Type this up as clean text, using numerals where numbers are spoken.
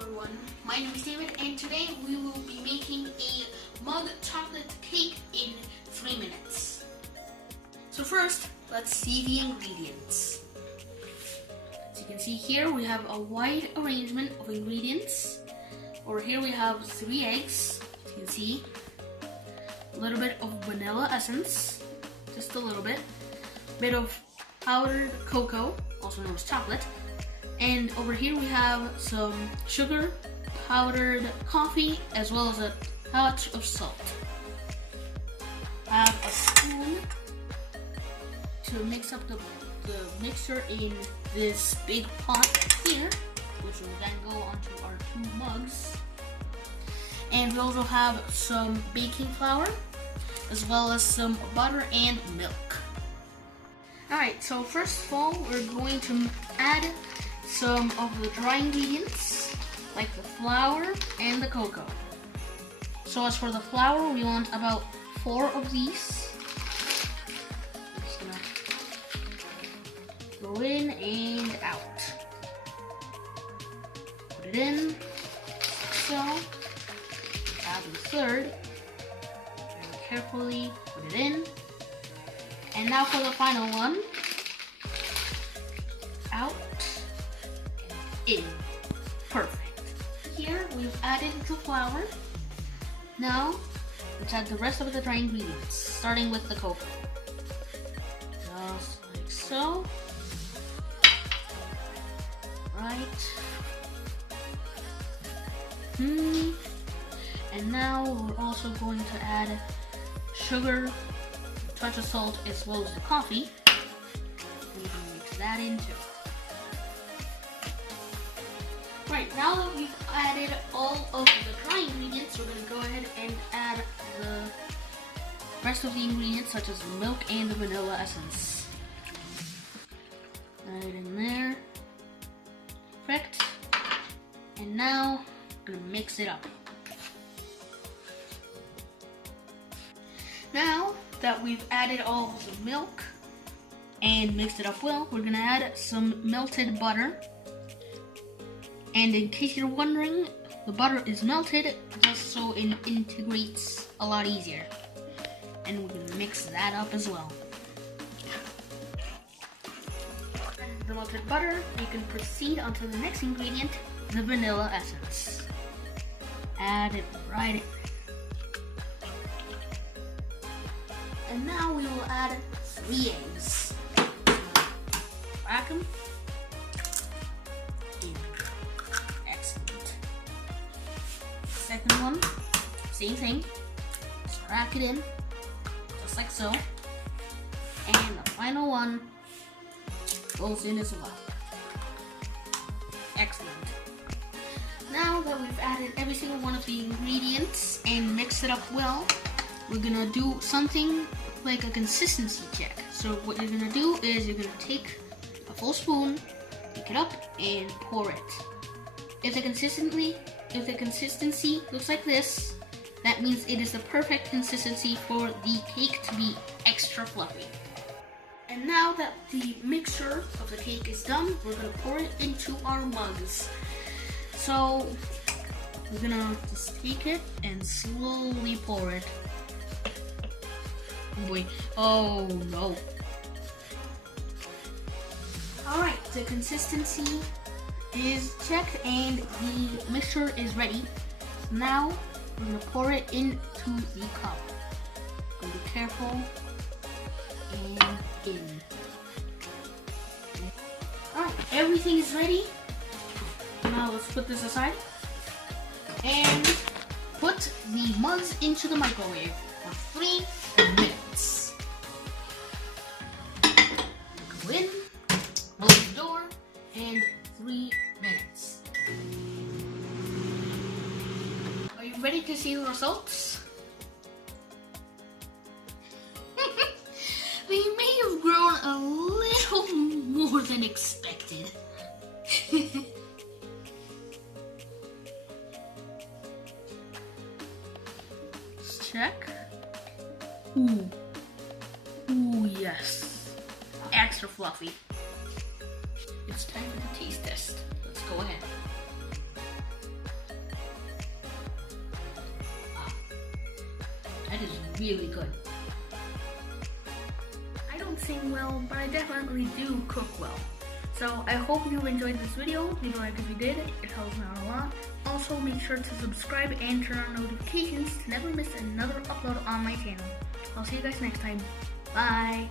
everyone, my name is David and today we will be making a mug chocolate cake in 3 minutes. So first, let's see the ingredients. As you can see here, we have a wide arrangement of ingredients. Over here we have 3 eggs, as you can see. A little bit of vanilla essence, just a little bit. A bit of powdered cocoa, also known as chocolate. And over here we have some sugar, powdered coffee, as well as a touch of salt. I have a spoon to mix up the mixture in this big pot here, which will then go onto our 2 mugs. And we also have some baking flour, as well as some butter and milk. Alright, so first of all, we're going to add some of the dry ingredients, like the flour and the cocoa. So as for the flour, we want about 4 of these. I'm just gonna go in and out. Put it in, like so. Add the third. Very carefully put it in. And now for the final one. Out. In. Perfect. Here we've added the flour. Now let's add the rest of the dry ingredients, starting with the cocoa. Just like so. Right. And now we're also going to add sugar, a touch of salt, as well as the coffee. We can mix that in too. Right, now that we've added all of the dry ingredients, we're going to go ahead and add the rest of the ingredients, such as the milk and the vanilla essence. Right in there. Perfect. And now, I'm going to mix it up. Now that we've added all of the milk and mixed it up well, we're going to add some melted butter. And in case you're wondering, the butter is melted just so it integrates a lot easier. And we're gonna mix that up as well. And the melted butter, we can proceed onto the next ingredient, the vanilla essence. Add it right in. And now we will add 3 eggs. Crack them. Second one, same thing. Just crack it in, just like so. And the final one goes in as well. Excellent. Now that we've added every single one of the ingredients and mixed it up well, we're gonna do something like a consistency check. So what you're gonna do is you're gonna take a full spoon, pick it up, and pour it. If the consistency looks like this, that means it is the perfect consistency for the cake to be extra fluffy. And now that the mixture of the cake is done, we're going to pour it into our mugs. So we're going to just take it and slowly pour it. Oh boy. Oh no. Alright, the consistency is checked and the mixture is ready. Now we're going to pour it into the cup. Be careful and in. Alright, everything is ready. Now let's put this aside and put the mugs into the microwave for 3 minutes. Go in, close the door, and 3 minutes. Are you ready to see the results? They may have grown a little more than expected. Let's check. Ooh, yes. Extra fluffy. It's time for the taste test. Let's go ahead. really good. I don't sing well, but I definitely do cook well. So I hope you enjoyed this video. Leave a like if you did, it helps me out a lot. Also make sure to subscribe and turn on notifications to never miss another upload on my channel. I'll see you guys next time. Bye!